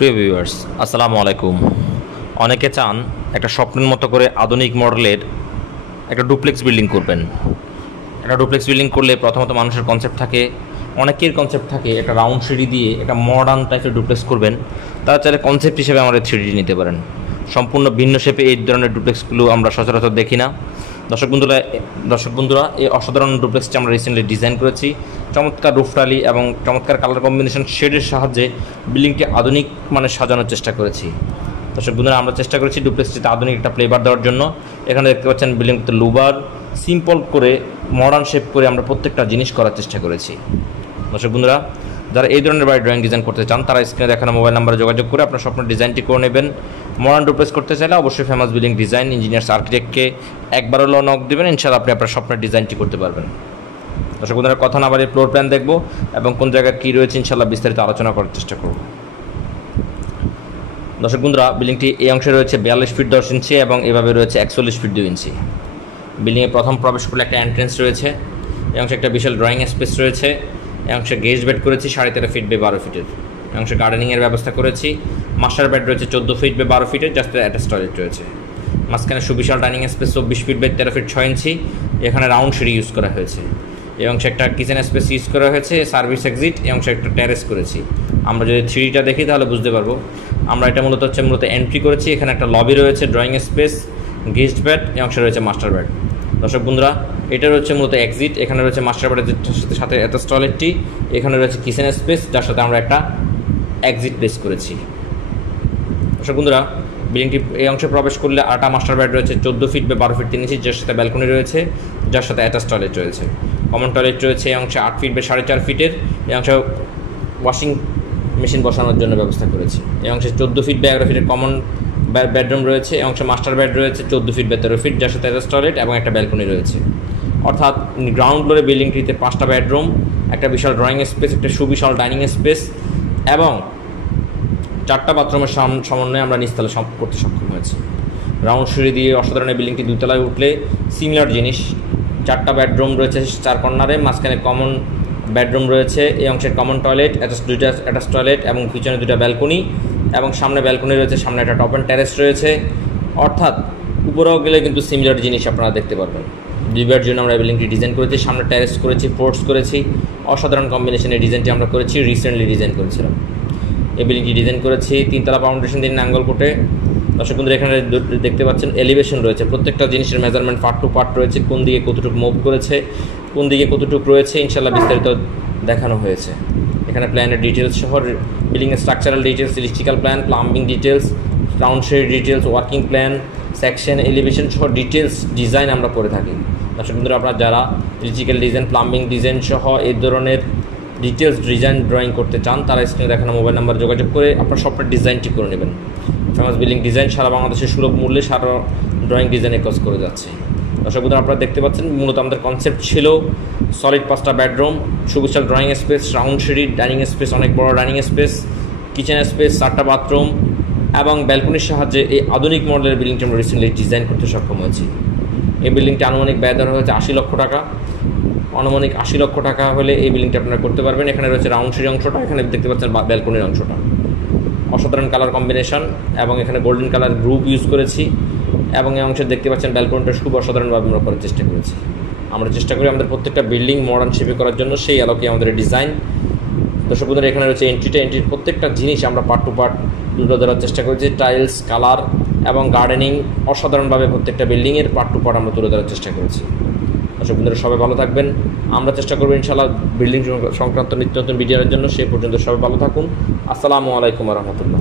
প্রিয় ভিউয়ার্স, আসসালামু আলাইকুম। অনেকে চান একটা স্বপ্নের মতো করে আধুনিক মডেলের একটা ডুপ্লেক্স বিল্ডিং করবেন। একটা ডুপ্লেক্স বিল্ডিং করলে প্রথমত মানুষের কনসেপ্ট থাকে, অনেকের কনসেপ্ট থাকে একটা রাউন্ড সিঁড়ি দিয়ে একটা মডার্ন টাইপের ডুপ্লেক্স করবেন। তারা চাইলে কনসেপ্ট হিসেবে আমাদের 3D নিতে পারেন। সম্পূর্ণ ভিন্ন শেপে এই ধরনের ডুপ্লেক্সগুলো আমরা সচরাচর দেখি না। দর্শক বন্ধুরা, এই অসাধারণ ডুপ্লেক্সটি আমরা রিসেন্টলি ডিজাইন করেছি। চমৎকার রুফটালি এবং চমৎকার কালার কম্বিনেশন শেডের সাহায্যে বিল্ডিংটি আধুনিক মানে সাজানোর চেষ্টা করেছি। দর্শক বন্ধুরা, আমরা চেষ্টা করেছি ডুপ্লেক্সটিতে আধুনিক একটা ফ্লেভার দেওয়ার জন্য। এখানে দেখতে পাচ্ছেন বিল্ডিংটিতে লুবার সিম্পল করে মডার্ন শেপ করে আমরা প্রত্যেকটা জিনিস করার চেষ্টা করেছি। দর্শক বন্ধুরা, যারা এই ধরনের বাড়ি ড্রয়িং ডিজাইন করতে চান তারা স্ক্রিনে দেখানো মোবাইল নাম্বারে যোগাযোগ করে আপনার স্বপ্নের ডিজাইনটি করে নেবেন। মডার্ন ডুপ্লেক্স করতে চাইলে অবশ্যই ফেমাস বিল্ডিং ডিজাইন ইঞ্জিনিয়ার্স আর্কিটেক্টকে একবার হলেও নক দেবেন, ইনশাআল্লাহ আপনি আপনার স্বপ্নের ডিজাইনটি করতে পারবেন। দর্শক বন্ধুরা, কথা না বাড়িয়ে ফ্লোর প্ল্যান দেখব এবং কোন জায়গায় কী রয়েছে ইনশাআল্লাহ বিস্তারিত আলোচনা করার চেষ্টা করব। দর্শক বন্ধুরা, বিল্ডিংটি এই অংশে রয়েছে 42 ফিট 10 ইঞ্চি এবং এভাবে রয়েছে 41 ফিট 2 ইঞ্চি। বিল্ডিংয়ে প্রথম প্রবেশ করলে একটা এন্ট্রেন্স রয়েছে। এই অংশে একটা বিশাল ড্রয়িং স্পেস রয়েছে। এই অংশে গেস্ট বেড করেছি 13.5 ফিট বাই 12 ফিটের। এই অংশে গার্ডেনিংয়ের ব্যবস্থা করেছি। মাস্টার বেড রয়েছে 14 ফিট বাই 12 ফিটের, জাস্ট অ্যাটাচ টয়লেট রয়েছে। মাঝখানে সুবিশাল dining space 24 feet by 13 feet 6 inch. এখানে রাউন্ড সিঁড়ি ইউজ করা হয়েছে। এই অংশে একটা কিচেন স্পেস ইউজ করা হয়েছে, সার্ভিস এক্সিট। এই অংশে একটা টেরেস করেছি। আমরা যদি 3Dটা দেখি তাহলে বুঝতে পারবো। আমরা এটা মূলত এন্ট্রি করেছি। এখানে একটা লবি রয়েছে, ড্রয়িং স্পেস, গেস্ট বেড। এই অংশে রয়েছে মাস্টার বেড। দর্শক বন্ধুরা, এটা রয়েছে মূলত এক্সিট। এখানে রয়েছে মাস্টার বেডের সাথে অ্যাটাচ টয়লেটটি। এখানে রয়েছে কিচেন স্পেস, যার সাথে আমরা একটা এক্সিট প্লেস করেছি। দর্শক বন্ধুরা, বিল্ডিংটি এই অংশে প্রবেশ করলে আটা মাস্টার বেড রয়েছে 14 ফিট বাই 12 ফিট 3 ইঞ্চি, যার সাথে ব্যালকনি রয়েছে, যার সাথে অ্যাটাচ টয়লেট রয়েছে। কমন টয়লেট রয়েছে এই অংশে 8 ফিট বাই 4.5 ফিটের। এই অংশে ওয়াশিং মেশিন বসানোর জন্য ব্যবস্থা করেছি। এই অংশে 14 ফিট বাই 11 ফিটের কমন বেডরুম রয়েছে। এই অংশে মাস্টার বেড রয়েছে 14 ফিট বাই 13 ফিট, যার সাথে অ্যাটাচ টয়লেট এবং একটা ব্যালকনি রয়েছে। অর্থাৎ গ্রাউন্ড ফ্লোরে বিল্ডিংটিতে 5টা বেডরুম, একটা বিশাল ড্রয়িং স্পেস, একটা সুবিশাল ডাইনিং স্পেস এবং 4টা বাথরুমের সমন্বয়ে আমরা নিচতলা করতে সক্ষম হয়েছি। রাউন্ড সিঁড়ি দিয়ে অসাধারণ বিল্ডিংটি 2 তলায় উঠলে সিমিলার জিনিস। 4টা বেডরুম রয়েছে 4 কর্নারে, মাঝখানে কমন বেডরুম রয়েছে। এই অংশের কমন টয়লেট, অ্যাটাচ টয়লেট এবং পিছনে 2টা ব্যালকনি এবং সামনে ব্যালকনি রয়েছে, সামনে একটা টপ অ্যান্ড টেরেস রয়েছে। অর্থাৎ উপরেও গেলে কিন্তু সিমিলার জিনিস আপনারা দেখতে পারবেন। 2 বেড জন্য আমরা বিল্ডিংটি ডিজাইন করেছি। সামনে টেরেস করেছি, পোর্টস করেছি। অসাধারণ কম্বিনেশনের ডিজাইনটি আমরা করেছি, রিসেন্টলি ডিজাইন করেছিলাম। এই বিল্ডিংটি ডিজাইন করেছি 3 তলা ফাউন্ডেশন দিয়ে নাঙ্গল কোটে। দর্শক বন্ধুরা, এখানে দেখতে পাচ্ছেন এলিভেশন রয়েছে। প্রত্যেকটা জিনিসের মেজারমেন্ট পার্ট টু পার্ট রয়েছে, কোন দিকে কতটুকু মুভ করেছে, কোন দিকে কতটুকু রয়েছে, ইনশাআল্লাহ বিস্তারিত দেখানো হয়েছে। এখানে প্ল্যানের ডিটেলস সহ বিল্ডিংয়ের structural details, electrical plan, plumbing details, round shade details, working plan, section, elevation সহ ডিটেলস ডিজাইন আমরা করে থাকি। দর্শক বন্ধুরা, আপনারা যারা ইলেকট্রিক্যাল ডিজাইন, প্লাম্বিং ডিজাইন সহ এই ধরনের ডিটেলস ডিজাইন ড্রয়িং করতে চান তারা স্ক্রিনে দেখানো মোবাইল নাম্বার যোগাযোগ করে আপনার স্বপ্নের ডিজাইনটি করে নেবেন। ফেমাস বিল্ডিং ডিজাইন সারা বাংলাদেশে সুলভ মূল্যে সারা ড্রয়িং ডিজাইনে কাজ করে যাচ্ছে। দর্শক বন্ধুরা, আপনারা দেখতে পাচ্ছেন মূলত আমাদের কনসেপ্ট ছিল সলিড 5টা বেডরুম, সুবিশাল ড্রয়িং স্পেস, রাউন্ড সিঁড়ি, ডাইনিং স্পেস, অনেক বড় ডাইনিং স্পেস, কিচেন স্পেস, 4টা বাথরুম এবং ব্যালকনির সাহায্যে এই আধুনিক মডেলের বিল্ডিংটি আমরা রিসেন্টলি ডিজাইন করতে সক্ষম হয়েছি। এই বিল্ডিংটি আনুমানিক ব্যয় ধরা হয়েছে 80 লক্ষ টাকা। আনুমানিক 80 লক্ষ টাকা হলে এই বিল্ডিংটি আপনারা করতে পারবেন। এখানে রয়েছে রাউন্ড সিঁড়ি অংশটা, এখানে দেখতে পাচ্ছেন ব্যালকনির অংশটা। অসাধারণ কালার কম্বিনেশন এবং এখানে গোল্ডেন কালার গ্রুপ ইউজ করেছি এবং এই অংশে দেখতে পাচ্ছেন ব্যালকনিটা খুব অসাধারণভাবে আমরা করার চেষ্টা করেছি। আমরা চেষ্টা করি আমাদের প্রত্যেকটা বিল্ডিং মডার্ন শেপে করার জন্য, সেই আলোকে আমাদের ডিজাইন। দর্শক বন্ধুরা, এখানে রয়েছে এন্ট্রির প্রত্যেকটা জিনিস আমরা পার্ট টু পার্ট তুলে ধরার চেষ্টা করেছি। টাইলস, কালার এবং গার্ডেনিং অসাধারণভাবে প্রত্যেকটা বিল্ডিংয়ের পার্ট টু পার্ট আমরা তুলে ধরার চেষ্টা করেছি। দর্শক বন্ধুরা, সবাই ভালো থাকবেন। আমরা চেষ্টা করবো ইনশাআল্লাহ বিল্ডিং সংক্রান্ত নিত্য নতুন ভিডিওর জন্য। সেই পর্যন্ত সবাই ভালো থাকুন। আসসালামু আলাইকুম ওয়া রাহমাতুল্লাহ।